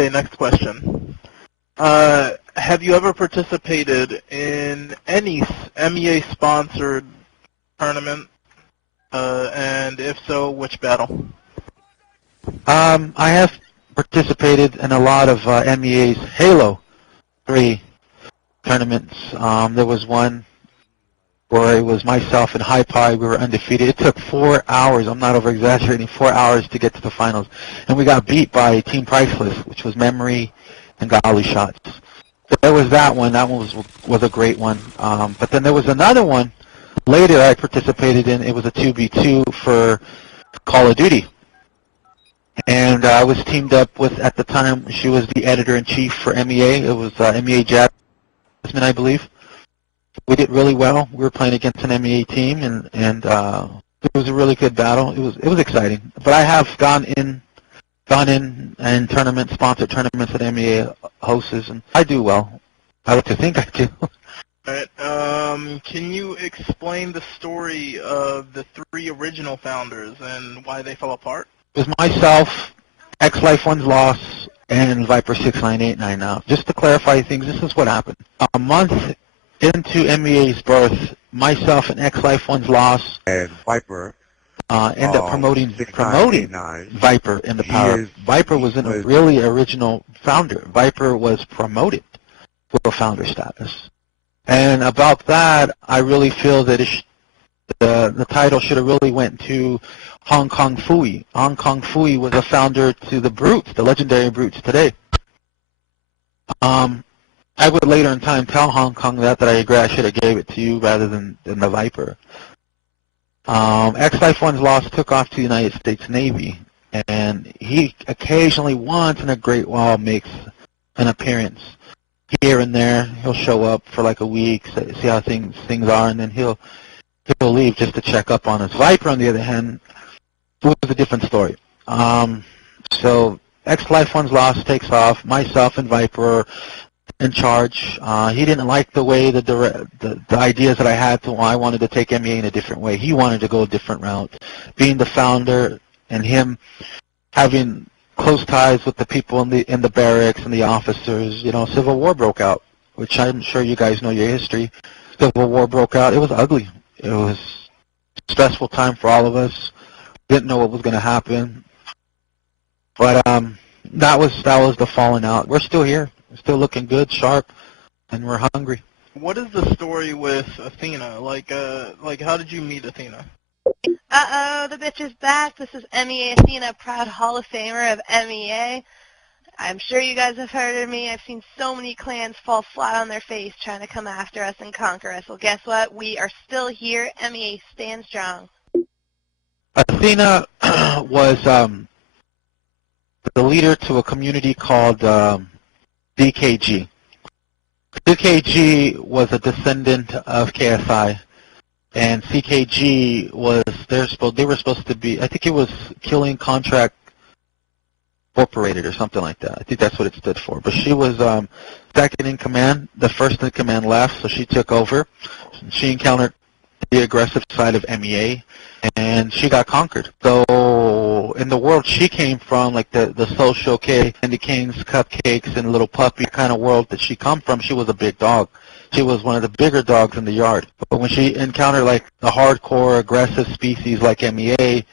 Okay, next question. Have you ever participated in any MEA-sponsored tournament? And if so, which battle? I have participated in a lot of MEA's Halo 3 tournaments. There was one where it was myself and High Pie. We were undefeated. It took 4 hours. I'm not over-exaggerating. 4 hours to get to the finals. And we got beat by Team Priceless, which was Memory and Golly Shots. There was that one. That one was a great one. But then there was another one later I participated in. It was a 2v2 for Call of Duty. And I was teamed up with, at the time, she was the editor-in-chief for MEA. It was MEA Jasmine, I believe. We did really well. We were playing against an MEA team, and it was a really good battle. It was exciting. But I have gone in and tournaments, sponsored tournaments that MEA hosts, and I do well. I like to think I do. All right. Can you explain the story of the 3 original founders and why they fell apart? It was myself, X-Life One's Loss, and Viper 6989 now. Just to clarify things, this is what happened. A month into MEA's birth, myself and X-Life One's Loss and Viper ended up promoting Viper in the power. Viper wasn't a really original founder. Viper was promoted for founder status. And about that, I really feel that the title should have really went to Hong Kong Fooey. Hong Kong Fooey was a founder to the Brutes, the legendary Brutes today. I would later in time tell Hong Kong that I agree I should have gave it to you rather than the Viper. X-Life One's Loss took off to the United States Navy, and he occasionally, once in a great while, makes an appearance. Here and there, he'll show up for like a week, see how things are, and then he'll leave just to check up on us. Viper, on the other hand, was a different story. So X-Life One's Loss takes off. Myself and Viper are in charge. He didn't like the way the ideas that I had, so I wanted to take MEA in a different way. He wanted to go a different route. Being the founder and him having close ties with the people in the barracks and the officers, you know, Civil War broke out, which I'm sure you guys know your history. Civil War broke out. It was ugly. It was a stressful time for all of us. Didn't know what was going to happen. But that was the falling out. We're still here. We're still looking good, sharp, and we're hungry. What is the story with Athena? Like how did you meet Athena? Uh-oh, the bitch is back. This is MEA Athena, proud Hall of Famer of MEA. I'm sure you guys have heard of me. I've seen so many clans fall flat on their face trying to come after us and conquer us. Well, guess what? We are still here. MEA stands strong. Athena was the leader to a community called DKG. DKG was a descendant of KSI. And CKG was, they were supposed to be, I think it was Killing Contract Incorporated or something like that. I think that's what it stood for. But she was second in command. The first in command left, so she took over. She encountered the aggressive side of MEA, and she got conquered. So in the world she came from, like the social candy canes, cupcakes, and little puppy kind of world that she come from, she was a big dog. She was one of the bigger dogs in the yard. But when she encountered like the hardcore aggressive species like MEA,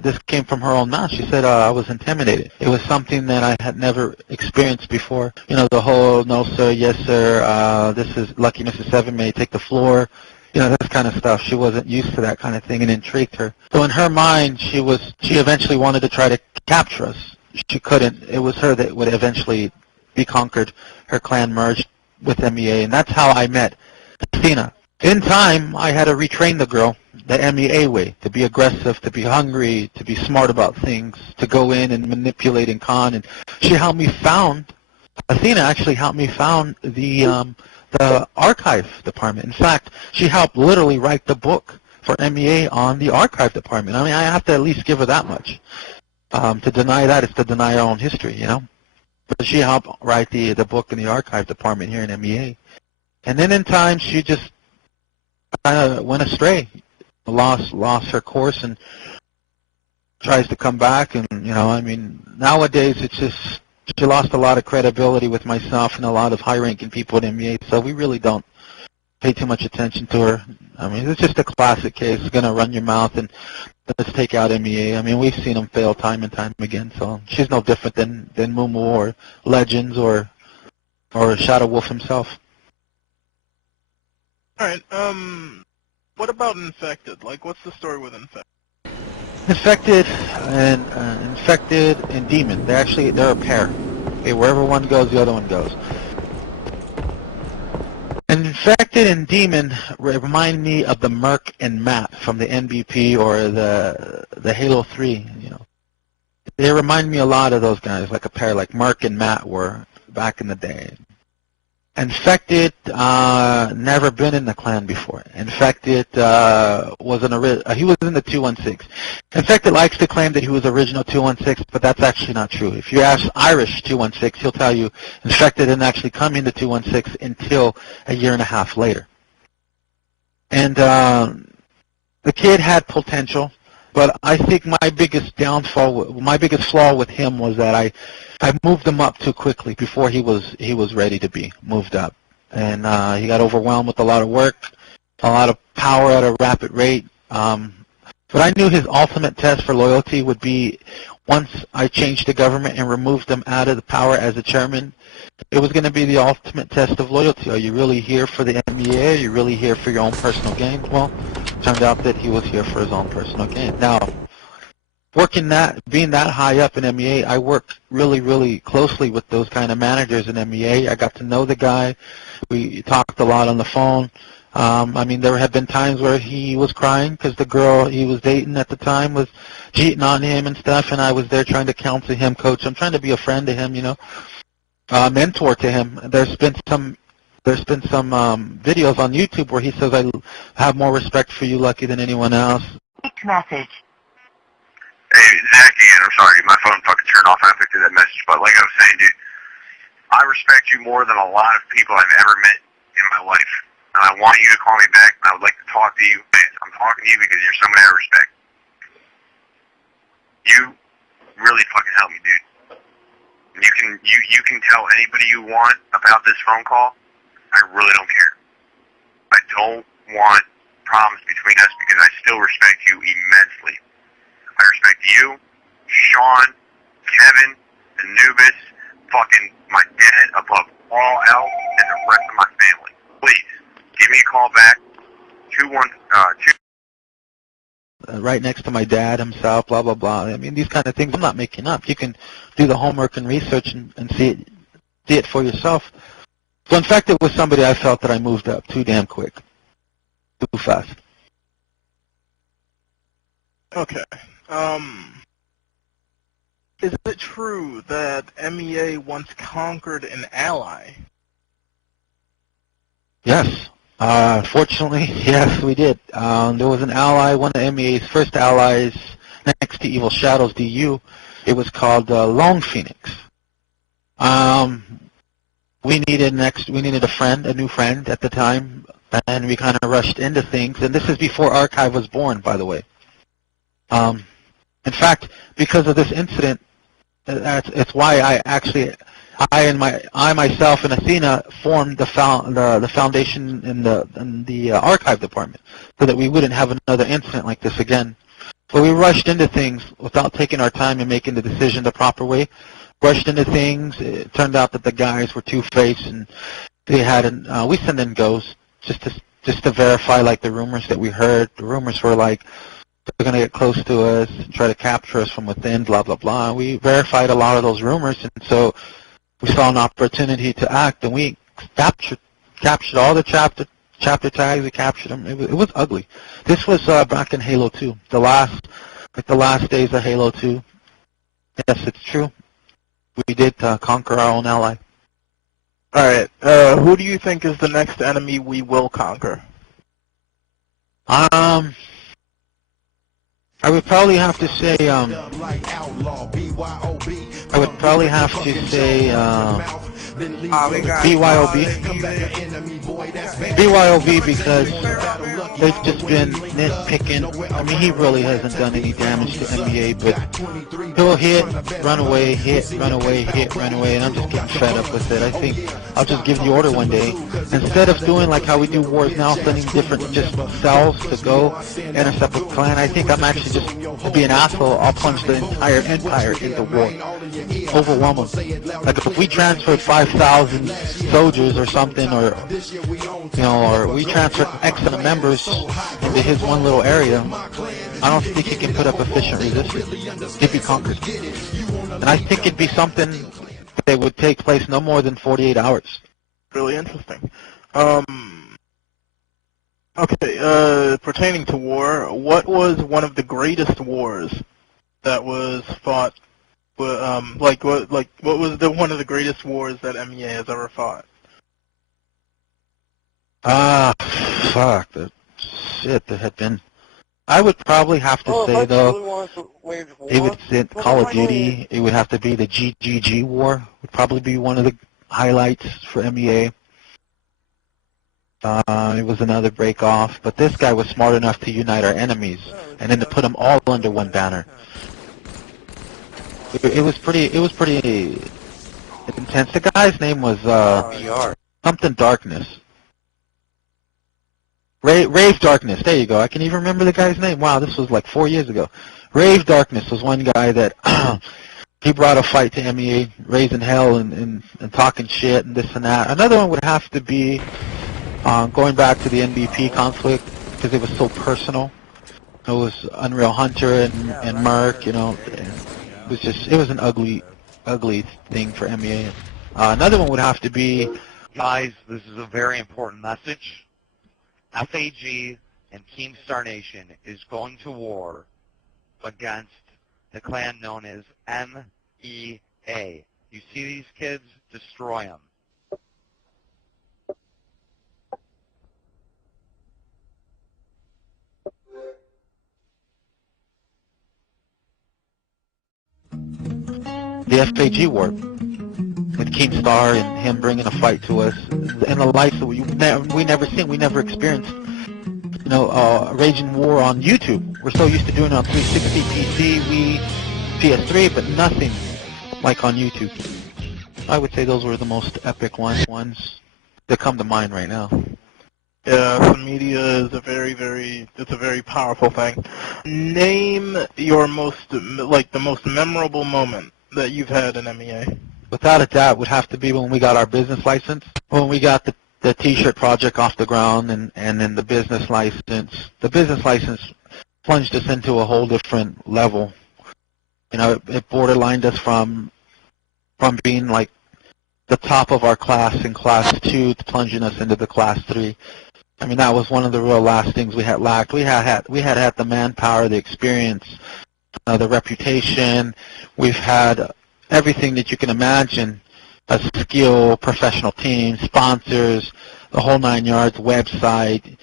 this came from her own mouth. She said, I was intimidated. It was something that I had never experienced before. You know, the whole, no sir, yes sir, this is Lucky Mrs. Seven May take the floor. You know, this kind of stuff. She wasn't used to that kind of thing, and intrigued her. So in her mind, she eventually wanted to try to capture us. She couldn't. It was her that would eventually be conquered. Her clan merged with MEA, and that's how I met Athena. In time, I had to retrain the girl the MEA way, to be aggressive, to be hungry, to be smart about things, to go in and manipulate and con. And she helped me found, Athena actually helped me found the archive department. In fact, she helped literally write the book for MEA on the archive department. I mean, I have to at least give her that much. To deny that is to deny our own history, you know. But she helped write the book in the archive department here in MEA. And then in time, she just kind of went astray, lost her course, and tries to come back. And, you know, I mean, nowadays it's just she lost a lot of credibility with myself and a lot of high-ranking people at MEA, so we really don't pay too much attention to her. I mean, it's just a classic case. It's going to run your mouth and let's take out MEA. I mean, we've seen them fail time and time again, so she's no different than Mumu or Legends or Shadow Wolf himself. All right. What about Infected? Like, what's the story with Infected? Infected and Demon. They're a pair. Okay, wherever one goes, the other one goes. And Infected and Demon remind me of the Merc and Matt from the NBP or the Halo 3. You know, they remind me a lot of those guys, like a pair, like Merc and Matt were back in the day. Infected, never been in the clan before. Infected was he was in the 216. Infected likes to claim that he was original 216, but that's actually not true. If you ask Irish 216, he'll tell you Infected didn't actually come into 216 until a year and a half later. And the kid had potential, but I think my biggest flaw with him was that I moved him up too quickly before he was ready to be moved up, and he got overwhelmed with a lot of work, a lot of power at a rapid rate. But I knew his ultimate test for loyalty would be once I changed the government and removed him out of the power as a chairman. It was going to be the ultimate test of loyalty. Are you really here for the MEA? Are you really here for your own personal gain? Well, it turned out that he was here for his own personal gain. Now, being that high up in MEA, I worked really, really closely with those kind of managers in MEA. I got to know the guy. We talked a lot on the phone. I mean, there have been times where he was crying because the girl he was dating at the time was cheating on him and stuff, and I was there trying to counsel him, coach. I'm trying to be a friend to him, you know, mentor to him. There's been some videos on YouTube where he says, I have more respect for you, Lucky, than anyone else. Message. Hey, Zach again. I'm sorry, my phone fucking turned off after I picked up that message. But like I was saying, dude, I respect you more than a lot of people I've ever met in my life. And I want you to call me back. I would like to talk to you. I'm talking to you because you're somebody I respect. You really fucking helped me, dude. You can tell anybody you want about this phone call. I really don't care. I don't want problems between us because I still respect you immensely. I respect you, Sean, Kevin, Anubis, fucking my dad above all else, and the rest of my family. Please, give me a call back, 212. Right next to my dad himself, blah, blah, blah. I mean, these kind of things I'm not making up. You can do the homework and research and see it for yourself. So in fact, it was somebody I felt that I moved up too damn quick, too fast. Okay. Is it true that MEA once conquered an ally? Yes. Fortunately, yes, we did. There was an ally, one of MEA's first allies next to Evil Shadows DU. It was called Lone Phoenix. We needed a new friend at the time, and we kind of rushed into things. And this is before Archive was born, by the way. In fact, because of this incident, it's why I myself and Athena formed the foundation in the archive department, so that we wouldn't have another incident like this again. But we rushed into things without taking our time and making the decision the proper way. Rushed into things. It turned out that the guys were two-faced, and they had we sent in ghosts just to verify like the rumors that we heard. The rumors were like, they're going to get close to us, try to capture us from within, blah, blah, blah. We verified a lot of those rumors, and so we saw an opportunity to act, and we captured all the chapter tags. We captured them. It was ugly. This was back in Halo 2, the last days of Halo 2. Yes, it's true. We did conquer our own ally. All right. Who do you think is the next enemy we will conquer? I would probably have to say, BYOB. BYOB because they've just been nitpicking. I mean, he really hasn't done any damage to MEA, but he'll hit, run away, hit, run away, hit, run away, and I'm just getting fed up with it. I think I'll just give the order one day. Instead of doing like how we do wars now, sending different just cells to go intercept a clan, I think I'm actually just to be an asshole. I'll plunge the entire empire into war, overwhelm them. Like if we transferred 5,000 soldiers or something, or or we transferred X amount of members into his one little area, I don't think he can put up efficient resistance. He'd be conquered. And I think it'd be something that would take place no more than 48 hours. Really interesting. Okay, pertaining to war, what was one of the greatest wars that was fought? What was one of the greatest wars that MEA has ever fought? Fuck, the shit that had been. I would probably have to say though, it would sit Call of Duty. It would have to be the GGG war. Would probably be one of the highlights for MEA. It was another break off, but this guy was smart enough to unite our enemies and then to put them all under one banner. It was pretty intense. The guy's name was something Darkness. Rave Darkness. There you go. I can even remember the guy's name. Wow, this was like 4 years ago. Rave Darkness was one guy that he brought a fight to MEA, raising hell and talking shit and this and that. Another one would have to be going back to the NBP conflict because it was so personal. It was Unreal Hunter and Merc. It was an ugly thing for MEA. Another one would have to be. Guys, this is a very important message. FAG and Keemstar Nation is going to war against the clan known as MEA. You see these kids? Destroy them. The FAG war with Keemstar and him bringing a fight to us, and the likes that we never seen, we never experienced. Raging war on YouTube. We're so used to doing it on 360, PC, Wii, PS3, but nothing like on YouTube. I would say those were the most epic ones that come to mind right now. Yeah, the media is a very powerful thing. Name your the most memorable moment that you've had in MEA. Without a doubt, would have to be when we got our business license. When we got the T-shirt project off the ground, and then the business license. The business license plunged us into a whole different level. It borderlined us from being like the top of our class in Class 2 to plunging us into the Class 3. I mean, that was one of the real last things we had lacked. We had the manpower, the experience, the reputation. We've had everything that you can imagine, a skill, professional team, sponsors, the whole 9 yards, website,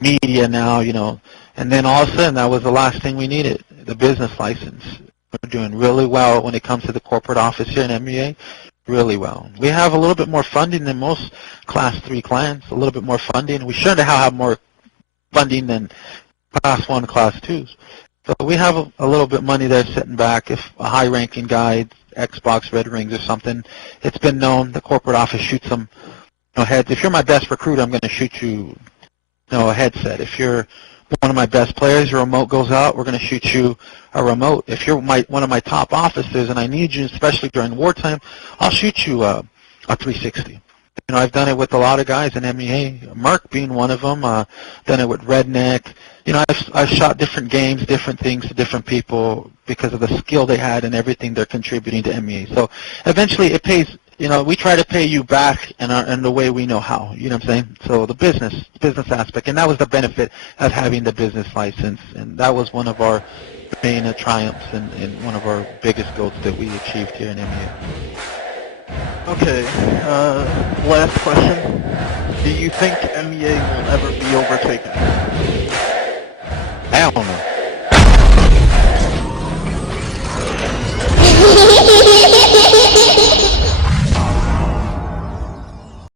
media now, and then all of a sudden that was the last thing we needed, the business license. We're doing really well when it comes to the corporate office here in MEA, really well. We have a little bit more funding than most Class 3 clans, a little bit more funding. We shouldn't have more funding than Class 1, Class 2s. So we have a little bit of money there sitting back. If a high-ranking guy, Xbox Red Rings or something, it's been known the corporate office shoots them heads. If you're my best recruit, I'm going to shoot you a headset. If you're one of my best players, your remote goes out, we're going to shoot you a remote. If you're one of my top officers and I need you, especially during wartime, I'll shoot you a 360. I've done it with a lot of guys in MEA, Merc being one of them, done it with Redneck. I've shot different games, different things to different people because of the skill they had and everything they're contributing to MEA. So eventually it pays, we try to pay you back in the way we know how, you know what I'm saying? So the business aspect, and that was the benefit of having the business license, and that was one of our main triumphs and one of our biggest goals that we achieved here in MEA. Okay, last question. Do you think MEA will ever be overtaken? Hell no.